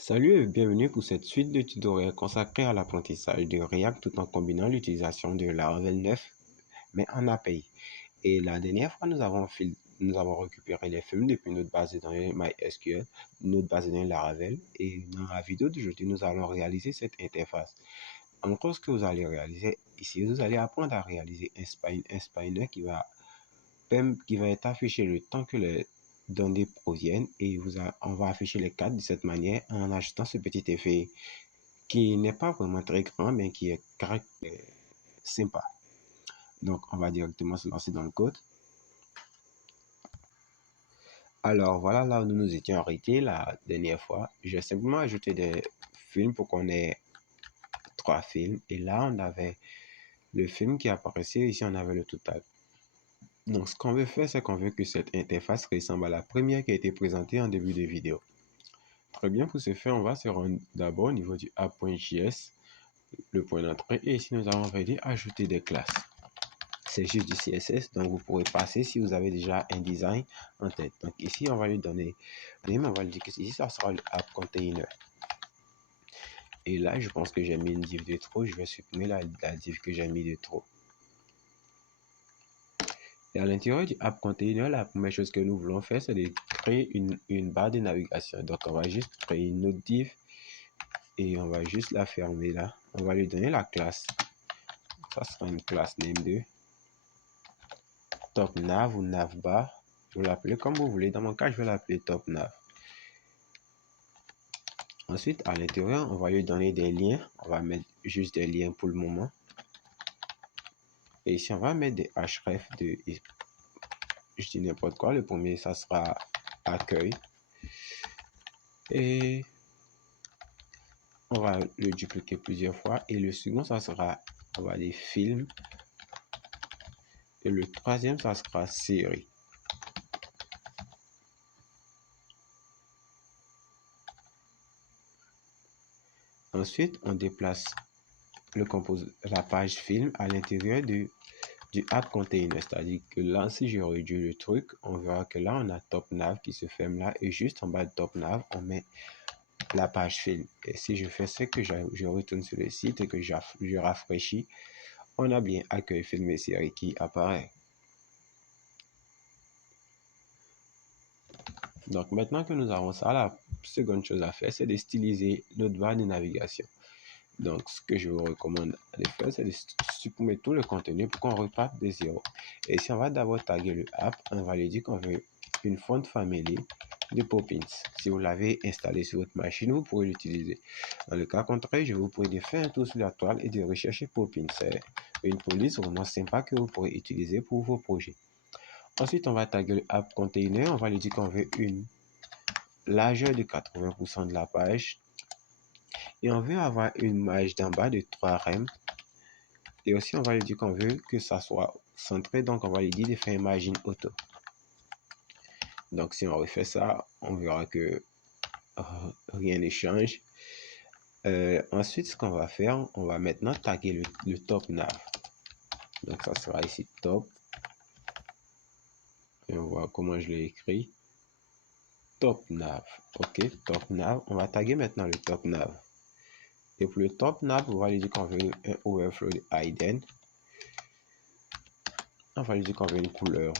Salut et bienvenue pour cette suite de tutoriels consacrée à l'apprentissage de React tout en combinant l'utilisation de Laravel 9 mais en API. Et la dernière fois, nous avons récupéré les films depuis notre base de données MySQL, notre base de données Laravel. Et dans la vidéo d'aujourd'hui, nous allons réaliser cette interface. En gros, ce que vous allez réaliser ici, vous allez apprendre à réaliser un spiner qui va être affiché le temps que les données proviennent et on va afficher les cadres de cette manière en ajoutant ce petit effet qui n'est pas vraiment très grand mais qui est sympa. Donc on va directement se lancer dans le code. Alors voilà là où nous nous étions arrêtés la dernière fois. J'ai simplement ajouté des films pour qu'on ait 3 films et là on avait le film qui apparaissait, ici on avait le total. Donc ce qu'on veut faire, c'est qu'on veut que cette interface ressemble à la première qui a été présentée en début de vidéo. Très bien, pour ce faire, on va se rendre d'abord au niveau du app.js, le point d'entrée, et ici nous allons venir ajouter des classes. C'est juste du CSS, donc vous pourrez passer si vous avez déjà un design en tête. Donc ici, on va lui donner, on va lui dire que ici, ça sera le app container. Et là, je pense que j'ai mis une div de trop, je vais supprimer la div que j'ai mis de trop. Et à l'intérieur du app container, la première chose que nous voulons faire, c'est de créer une barre de navigation. Donc on va juste créer une autre div et on va juste la fermer là. On va lui donner la classe. Ça sera une classe name2. Top nav ou navbar. Vous l'appelez comme vous voulez. Dans mon cas, je vais l'appeler top nav. Ensuite, à l'intérieur, on va lui donner des liens. On va mettre juste des liens pour le moment. Et ici, on va mettre des href de, je dis n'importe quoi. Le premier, ça sera accueil. Et on va le dupliquer plusieurs fois. Et le second, ça sera, on va dire film. Et le troisième, ça sera série. Ensuite, on déplace la page film à l'intérieur du app container. C'est-à-dire que là, si je réduis le truc, on verra que là, on a top nav qui se ferme là. Et juste en bas de top nav, on met la page film. Et si je fais ce que je retourne sur le site et que je rafraîchis, on a bien accueil film et série qui apparaît. Donc maintenant que nous avons ça, la seconde chose à faire, c'est de styliser notre barre de navigation. Donc ce que je vous recommande de faire, c'est de supprimer tout le contenu pour qu'on reparte de zéro. Et si on va d'abord taguer le app, on va lui dire qu'on veut une font family de Poppins. Si vous l'avez installé sur votre machine, vous pourrez l'utiliser. Dans le cas contraire, je vous prie de faire un tour sur la toile et de rechercher Poppins. C'est une police vraiment sympa que vous pourrez utiliser pour vos projets. Ensuite, on va taguer le app container. On va lui dire qu'on veut une largeur de 80% de la page. Et on veut avoir une marge d'en bas de 3 rem. Et aussi, on va lui dire qu'on veut que ça soit centré. Donc, on va lui dire de faire une margin auto. Donc, si on refait ça, on verra que rien ne change. Ensuite, ce qu'on va faire, on va maintenant taguer le top nav. Donc, ça sera ici top. Et on voit comment je l'ai écrit. Top nav. OK, top nav. On va taguer maintenant le top nav. Et pour le top nav, on va lui dire qu'on veut un overflow de hidden. On va lui dire qu'on veut une couleur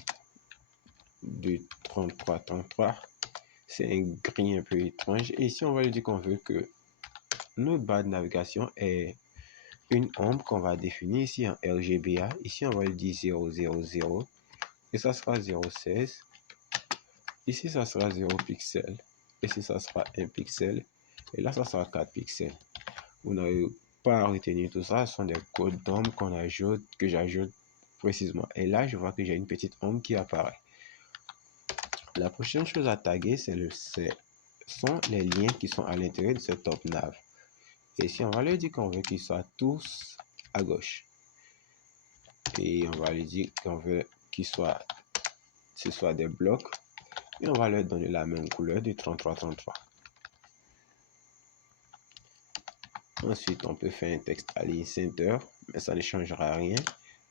de 33. C'est un gris un peu étrange. Et ici, on va lui dire qu'on veut que notre barre de navigation est une ombre qu'on va définir ici en RGBA. Ici, on va lui dire 000. Et ça sera 0,16. Ici, ça sera 0 pixel. Ici, ça sera 1 pixel. Et là, ça sera 4 pixels. Vous n'avez pas à retenir tout ça. Ce sont des codes d'ombre qu'on ajoute, que j'ajoute précisément. Et là, je vois que j'ai une petite ombre qui apparaît. La prochaine chose à taguer, sont les liens qui sont à l'intérieur de ce top nav. Et ici, on va lui dire qu'on veut qu'ils soient tous à gauche. Et on va lui dire qu'on veut qu'ils soient, ce soit des blocs. Et on va leur donner la même couleur de 33. Ensuite, on peut faire un texte align center, mais ça ne changera rien.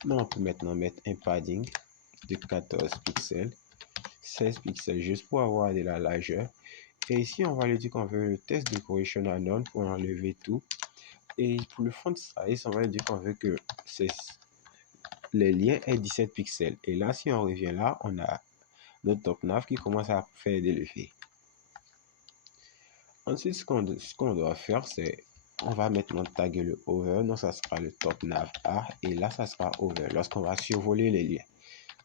Mais on peut maintenant mettre un padding de 14 pixels, 16 pixels juste pour avoir de la largeur. Et ici, on va lui dire qu'on veut le test decoration unknown pour enlever tout. Et pour le font size, on va lui dire qu'on veut que les liens aient 17 pixels. Et là, si on revient là, on a notre top nav qui commence à faire des levées. Ensuite, ce qu'on doit faire, c'est on va maintenant taguer le over. Donc, ça sera le top nav A. Et là, ça sera over lorsqu'on va survoler les liens.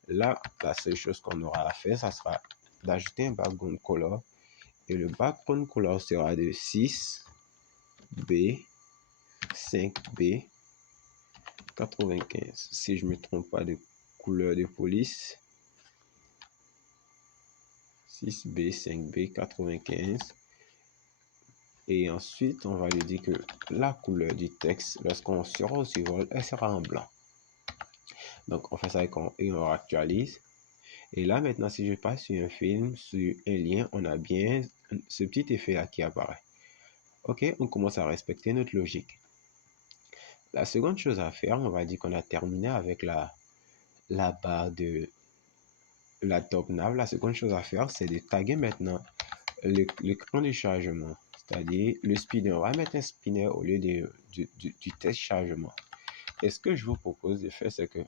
Là, la seule chose qu'on aura à faire, ça sera d'ajouter un background color. Et le background color sera de 6B, 5B, 95. Si je ne me trompe pas de couleur de police. 6B, 5B, 95. Et ensuite, on va lui dire que la couleur du texte, lorsqu'on sera au survol, elle sera en blanc. Donc, on fait ça et on actualise. Et là, maintenant, si je passe sur un film, sur un lien, on a bien ce petit effet-là qui apparaît. OK, on commence à respecter notre logique. La seconde chose à faire, on va dire qu'on a terminé avec la barre de la top nav. La seconde chose à faire, c'est de taguer maintenant l'écran de chargement. C'est-à-dire le spinner. On va mettre un spinner au lieu du test chargement. Et ce que je vous propose de faire, c'est que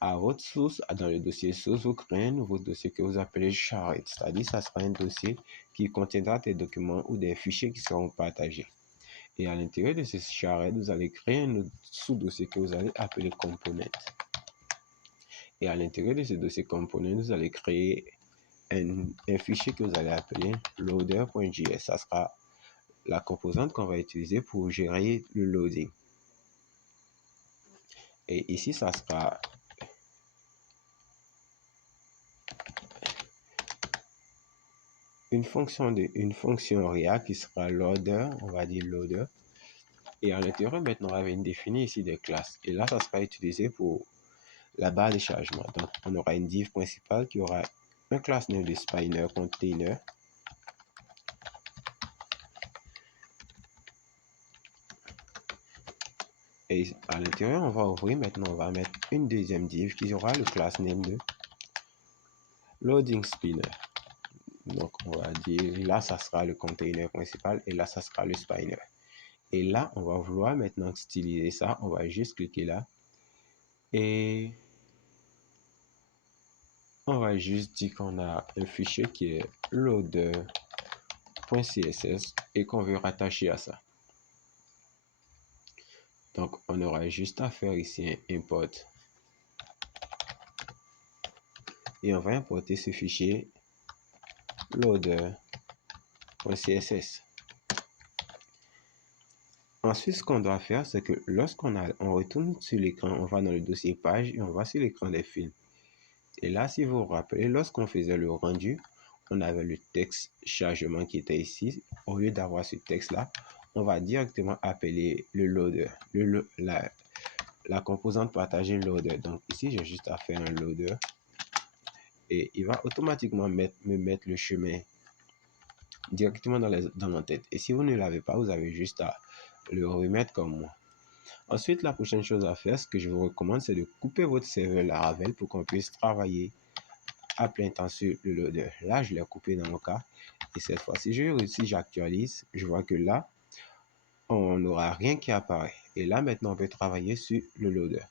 à votre source, dans le dossier source, vous créez un nouveau dossier que vous appelez charrette. C'est-à-dire ça sera un dossier qui contiendra des documents ou des fichiers qui seront partagés. Et à l'intérieur de ce charrette, vous allez créer un autre sous-dossier que vous allez appeler component. Et à l'intérieur de ce dossier component, vous allez créer un fichier que vous allez appeler loader.js. Ça sera la composante qu'on va utiliser pour gérer le loading. Et ici, ça sera une fonction React qui sera loader, on va dire loader. Et à l'intérieur, maintenant, on va définir ici des classes. Et là, ça sera utilisé pour la barre de chargement. Donc, on aura une div principale qui aura un class name de spinner container. Et à l'intérieur, on va ouvrir. Maintenant, on va mettre une deuxième div qui aura le class name de loading spinner. Donc, on va dire, là, ça sera le container principal et là, ça sera le spinner. Et là, on va vouloir maintenant styliser ça. On va juste cliquer là. Et on va juste dire qu'on a un fichier qui est loader.css et qu'on veut rattacher à ça. Donc, on aura juste à faire ici un import. Et on va importer ce fichier loader.css. Ensuite, ce qu'on doit faire, c'est que lorsqu'on retourne sur l'écran, on va dans le dossier page et on va sur l'écran des films. Et là, si vous vous rappelez, lorsqu'on faisait le rendu, on avait le texte chargement qui était ici. Au lieu d'avoir ce texte-là, on va directement appeler le loader, la composante partagée loader. Donc ici, j'ai juste à faire un loader et il va automatiquement me mettre le chemin directement dans mon tête. Et si vous ne l'avez pas, vous avez juste à le remettre comme moi. Ensuite, la prochaine chose à faire, ce que je vous recommande, c'est de couper votre serveur Laravel pour qu'on puisse travailler à plein temps sur le loader. Là, je l'ai coupé dans mon cas. Et cette fois-ci, si j'actualise, je vois que là, on n'aura rien qui apparaît. Et là, maintenant, on peut travailler sur le loader.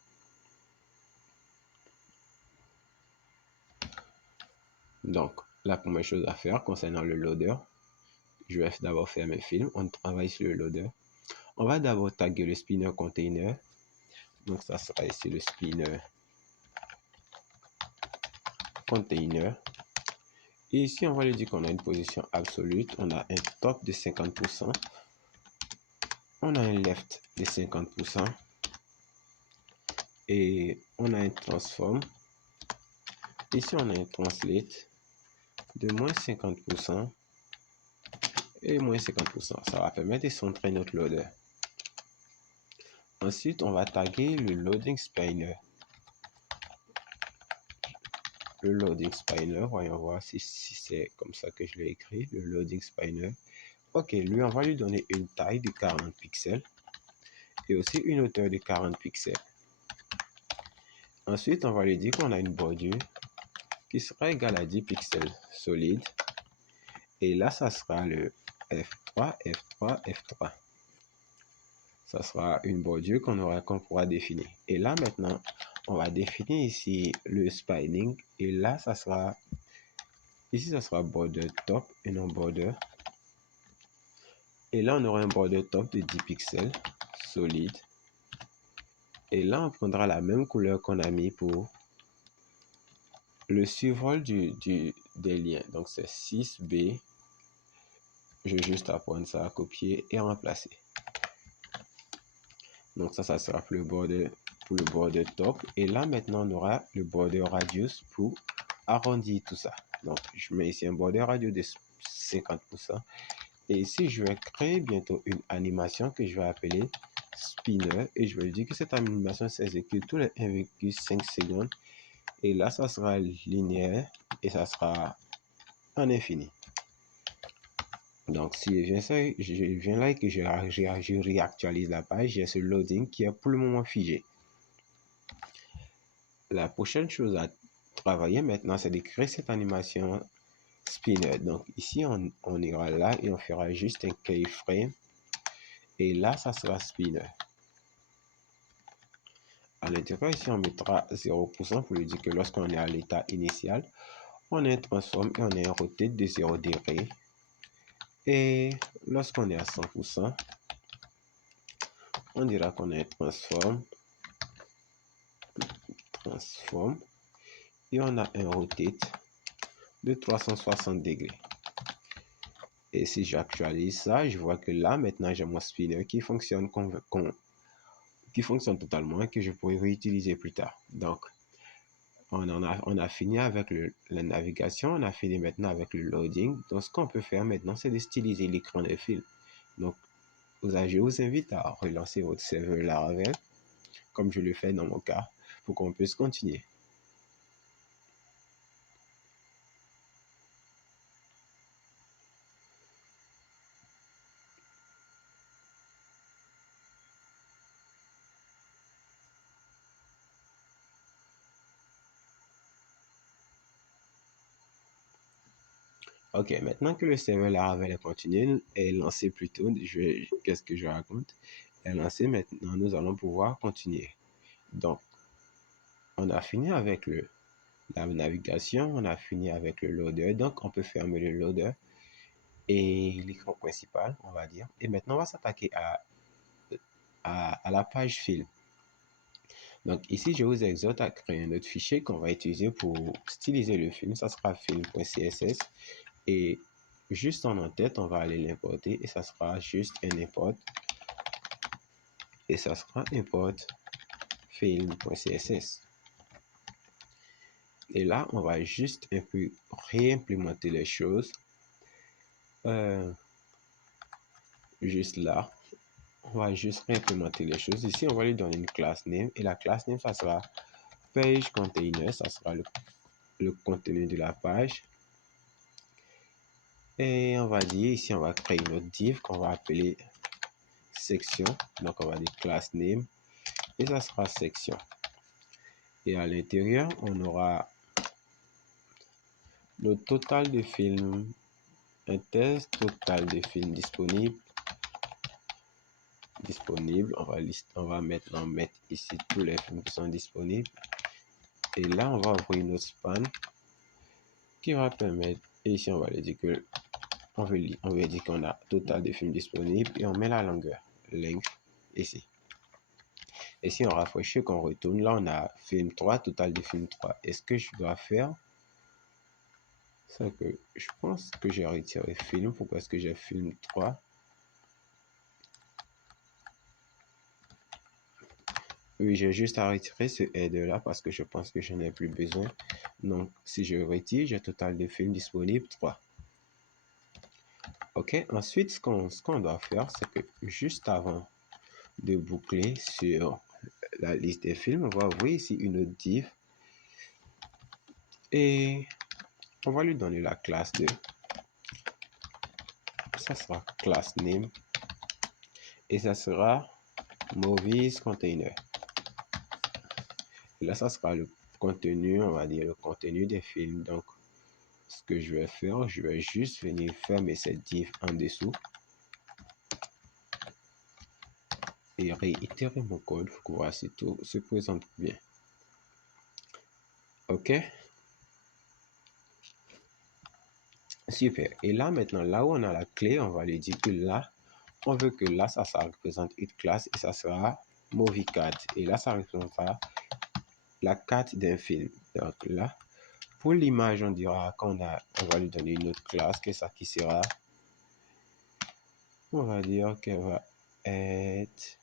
Donc, la première chose à faire concernant le loader, je vais d'abord faire mes films. On travaille sur le loader. On va d'abord taguer le spinner container. Donc, ça sera ici le spinner container. Et ici, on va lui dire qu'on a une position absolue. On a un top de 50%. On a un left de 50%. Et on a un transform. Ici, on a un translate de moins 50% et moins 50%. Ça va permettre de centrer notre loader. Ensuite, on va taguer le loading spinner. Le loading spinner, voyons voir si c'est comme ça que je l'ai écrit, le loading spinner. Ok, lui, on va lui donner une taille de 40 pixels et aussi une hauteur de 40 pixels. Ensuite, on va lui dire qu'on a une bordure qui sera égale à 10 pixels solide Et là, ça sera le F3, F3, F3. Ça sera une bordure qu'on pourra définir. Et là, maintenant, on va définir ici le spinning. Et là, ça sera, ici, ça sera border top et non border. Et là, on aura un border top de 10 pixels, solide. Et là, on prendra la même couleur qu'on a mis pour le survol des liens. Donc, c'est 6B. Je vais juste apprendre ça à copier et remplacer. Donc, ça sera pour le border top. Et là, maintenant, on aura le border radius pour arrondir tout ça. Donc, je mets ici un border radius de 50%. Et ici, je vais créer bientôt une animation que je vais appeler spinner. Et je vais dire que cette animation s'exécute tous les 1,5 secondes. Et là, ça sera linéaire et ça sera en infini. Donc, si je viens là et que je réactualise la page, j'ai ce loading qui est pour le moment figé. La prochaine chose à travailler maintenant, c'est de créer cette animation spinner. Donc, ici, on ira là et on fera juste un keyframe. Et là, ça sera spinner. À l'intérieur, ici, on mettra 0% pour lui dire que lorsqu'on est à l'état initial, on a un transform et on a un rotate de 0 degré. Et lorsqu'on est à 100%, on dira qu'on a un transform et on a un rotate de 360 degrés. Et si j'actualise ça, je vois que là, maintenant, j'ai mon spinner qui fonctionne totalement et que je pourrais réutiliser plus tard. Donc, on a fini avec la navigation, on a fini maintenant avec le loading. Donc, ce qu'on peut faire maintenant, c'est de styliser l'écran de film. Donc, je vous invite à relancer votre serveur Laravel, comme je le fais dans mon cas, pour qu'on puisse continuer. Ok, maintenant que le serveur Laravel est continué, est lancé plutôt, qu'est-ce que je raconte? Est lancé, maintenant nous allons pouvoir continuer. Donc, on a fini avec la navigation, on a fini avec le loader, donc on peut fermer le loader et l'écran principal, on va dire. Et maintenant, on va s'attaquer à la page film. Donc ici, je vous exhorte à créer un autre fichier qu'on va utiliser pour styliser le film. Ça sera film.css. Et juste en tête, on va aller l'importer et ça sera juste un import. Et ça sera import film.css. Et là, on va juste un peu réimplémenter les choses. Juste là. On va juste réimplémenter les choses. Ici, on va lui donner une classe name. Et la classe name, ça sera page container. Ça sera le contenu de la page. Et on va dire, ici, on va créer une autre div qu'on va appeler section. Donc, on va dire class name. Et ça sera section. Et à l'intérieur, on aura le total de films, un test total de films disponibles. On va maintenant mettre ici tous les films qui sont disponibles. Et là, on va ouvrir notre span qui va permettre, et ici, on va lui dire que on veut dire qu'on a total de films disponibles et on met la longueur, length, ici. Et si on rafraîchit, qu'on retourne, là, on a film 3, total de film 3. Est-ce que je dois faire? C'est que je pense que j'ai retiré film. Pourquoi est-ce que j'ai film 3? Oui, j'ai juste à retirer ce header là parce que je pense que je n'ai plus besoin. Donc, si je retire, j'ai total de films disponibles 3. Ok, ensuite, ce qu'on doit faire, c'est que juste avant de boucler sur la liste des films, on va ouvrir ici une autre div et on va lui donner la classe de, ça sera class name et ça sera movies container. Et là, ça sera le contenu, on va dire le contenu des films. Donc, que je vais faire, je vais juste venir fermer cette div en dessous et réitérer mon code pour voir si tout se présente bien. OK? Super. Et là, maintenant, là où on a la clé, on va lui dire que là, on veut que là, ça représente une classe et ça sera MovieCat. Et là, ça représentera la carte d'un film. Donc là, pour l'image, on dira on va lui donner une autre classe, que ça qui sera, on va dire qu'elle va être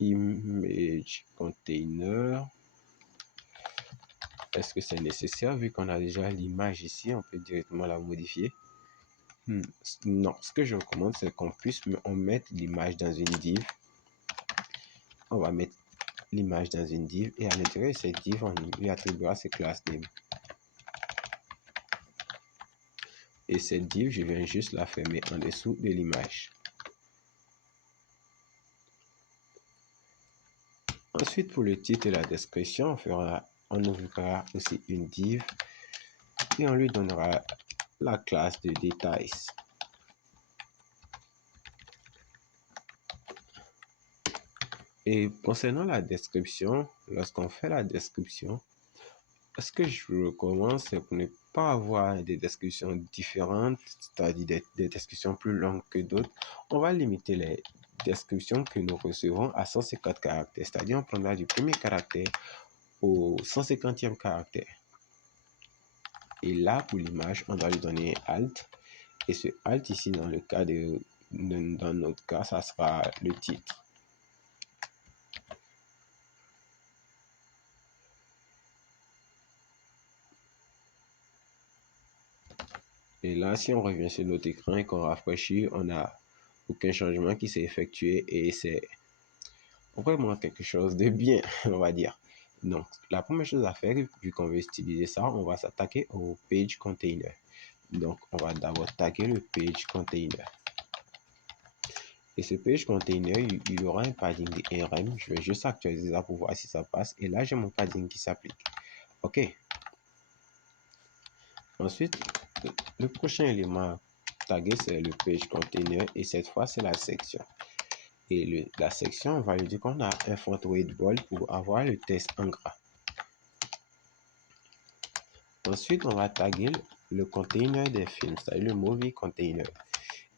image container. Est-ce que c'est nécessaire vu qu'on a déjà l'image ici, on peut directement la modifier? Non, ce que je recommande, c'est qu'on puisse mettre l'image dans une div. On va mettre l'image dans une div et à l'intérieur de cette div, on lui attribuera ses classes name. Et cette div, je viens juste la fermer en dessous de l'image. Ensuite, pour le titre et la description, on ouvrira aussi une div et on lui donnera la classe de détails. Et concernant la description, lorsqu'on fait la description, ce que je recommande, c'est pour ne pas avoir des descriptions différentes, c'est-à-dire des descriptions plus longues que d'autres. On va limiter les descriptions que nous recevons à 150 caractères, c'est-à-dire on prendra du premier caractère au 150e caractère. Et là, pour l'image, on doit lui donner Alt. Et ce Alt ici, dans notre cas, ça sera le titre. Et là, si on revient sur notre écran et qu'on rafraîchit, on n'a aucun changement qui s'est effectué et c'est vraiment quelque chose de bien, on va dire. Donc, la première chose à faire, vu qu'on veut styliser ça, on va s'attaquer au page container. Donc, on va d'abord taguer le page container. Et ce page container, il y aura un padding de RM. Je vais juste actualiser ça pour voir si ça passe. Et là, j'ai mon padding qui s'applique. OK. Ensuite, le prochain élément tagué, c'est le page container. Et cette fois, c'est la section. Et la section, on va lui dire qu'on a un font weight bold pour avoir le texte en gras. Ensuite, on va taguer le container des films, c'est-à-dire le movie container.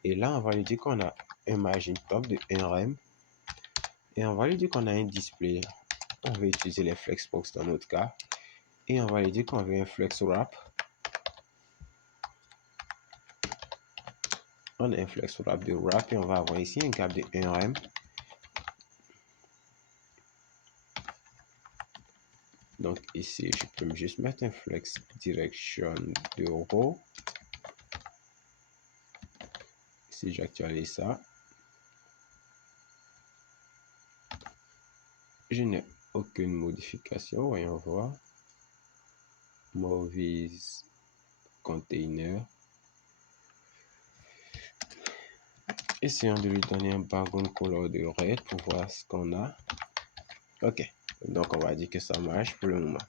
Et là, on va lui dire qu'on a un margin top de 1 rem. Et on va lui dire qu'on a un display. On va utiliser les flexbox dans notre cas. Et on va lui dire qu'on veut un flex wrap. On a un flex wrap de wrap et on va avoir ici un cap de 1 rem. Donc ici, je peux juste mettre un flex direction de row. Si j'actualise ça, je n'ai aucune modification. Voyons voir. Movies container. Essayons de lui donner un background color de red pour voir ce qu'on a. OK. Donc, on va dire que ça marche pour le moment.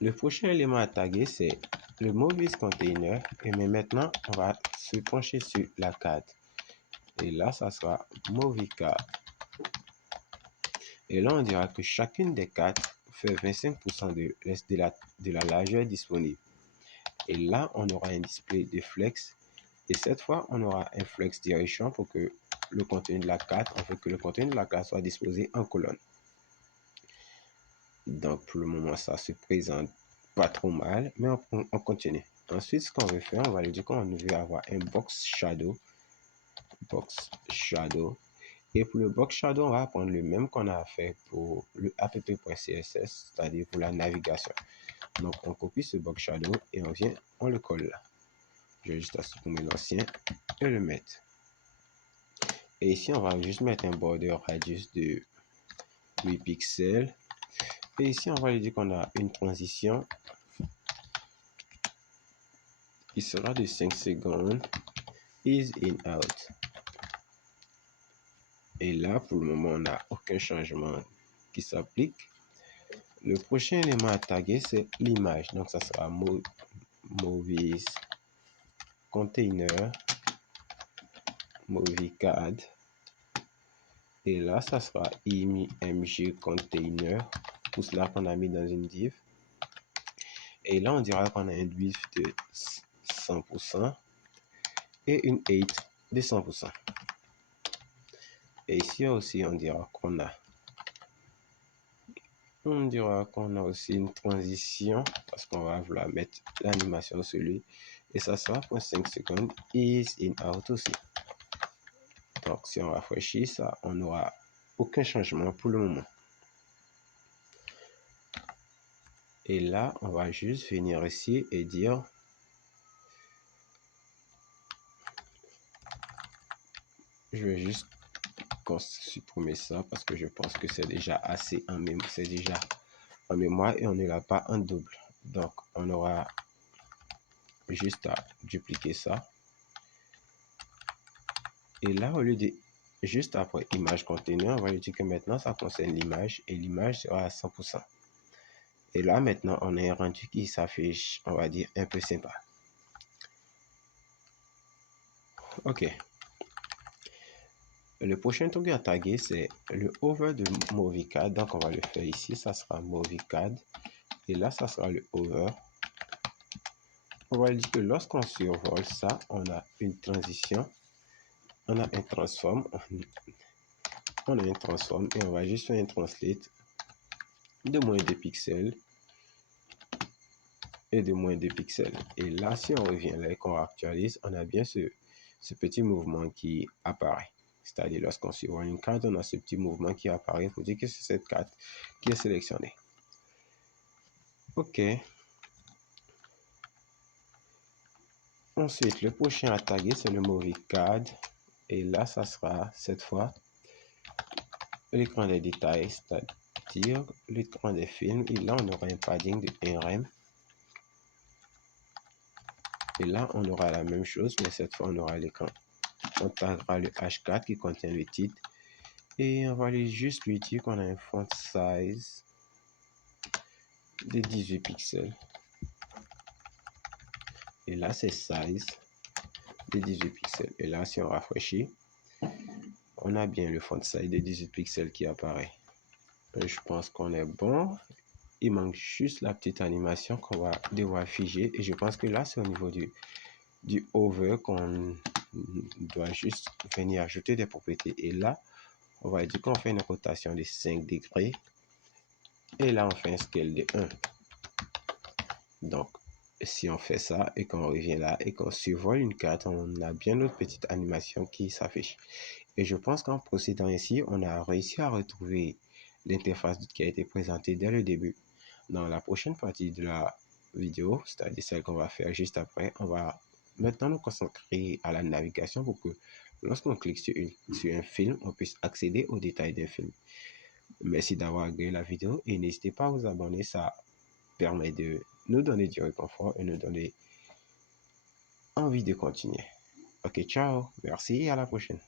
Le prochain élément à taguer, c'est le movies container. Mais maintenant, on va se pencher sur la carte. Et là, ça sera movie card. Et là, on dira que chacune des cartes fait 25% de la largeur disponible. Et là, on aura un display de flex. Et cette fois, on aura un flex direction pour que le contenu de la carte, on veut que le contenu de la carte soit disposé en colonne. Donc, pour le moment, ça se présente pas trop mal, mais on continue. Ensuite, ce qu'on veut faire, on va lui dire qu'on veut avoir un box shadow. Box shadow. Et pour le box shadow, on va prendre le même qu'on a fait pour le app.css, c'est-à-dire pour la navigation. Donc, on copie ce box shadow et on le colle là. Je vais juste à supprimer l'ancien et le mettre. Et ici, on va juste mettre un border radius de 8 pixels. Et ici, on va lui dire qu'on a une transition qui sera de 5 secondes. Is in out. Et là, pour le moment, on n'a aucun changement qui s'applique. Le prochain élément à taguer, c'est l'image. Donc, ça sera Movies Container, MovieCAD. Et là, ça sera IMG Container. Pour cela qu'on a mis dans une div. Et là, on dira qu'on a une width de 100% et une height de 100%. Et ici aussi, on dira qu'on a aussi une transition parce qu'on va vouloir mettre l'animation sur lui. Et ça sera pour 5 secondes. Is in out aussi. Donc, si on rafraîchit ça, on n'aura aucun changement pour le moment. Et là, on va juste venir ici et dire je vais juste supprimer ça parce que je pense que c'est déjà assez en mémoire. C'est déjà en mémoire et on ne l'a pas en double. Donc, on aura juste à dupliquer ça. Et là, au lieu de juste après image conteneur, on va lui dire que maintenant ça concerne l'image et l'image sera à 100%. Et là, maintenant, on a un rendu qui s'affiche, on va dire, un peu sympa. Ok. Le prochain truc à taguer, c'est le over de MovieCAD. Donc, on va le faire ici. Ça sera MovieCAD. Et là, ça sera le over. On va dire que lorsqu'on survole ça, on a une transition. On a un transform. On a un transform et on va juste faire un translate de moins 2 pixels et de moins 2 pixels. Et là, si on revient là et qu'on actualise, on a bien ce petit mouvement qui apparaît. C'est-à-dire, lorsqu'on survole une carte, on a ce petit mouvement qui apparaît pour dire que c'est cette carte qui est sélectionnée. Ok. Ensuite, le prochain à taguer, c'est le MovieCAD. Et là, ça sera cette fois l'écran des détails, c'est-à-dire l'écran des films. Et là, on aura un padding de 1 rem. Et là, on aura la même chose, mais cette fois, on aura l'écran. On taguera le H4 qui contient le titre. Et on va juste lui dire qu'on a un font size de 18 pixels. Et là, c'est size de 18 pixels. Et là, si on rafraîchit, on a bien le font size de 18 pixels qui apparaît. Je pense qu'on est bon. Il manque juste la petite animation qu'on va devoir figer. Et je pense que là, c'est au niveau du over qu'on doit juste venir ajouter des propriétés. Et là, on va dire qu'on fait une rotation de 5 degrés. Et là, on fait un scale de 1. Donc, si on fait ça et qu'on revient là et qu'on survole une carte, on a bien notre petite animation qui s'affiche. Et je pense qu'en procédant ici, on a réussi à retrouver l'interface qui a été présentée dès le début. Dans la prochaine partie de la vidéo, c'est-à-dire celle qu'on va faire juste après, on va maintenant nous concentrer à la navigation pour que lorsqu'on clique sur un film, on puisse accéder aux détails d'un film. Merci d'avoir regardé la vidéo et n'hésitez pas à vous abonner, ça permet de nous donner du réconfort et nous donner envie de continuer. Ok, ciao, merci et à la prochaine.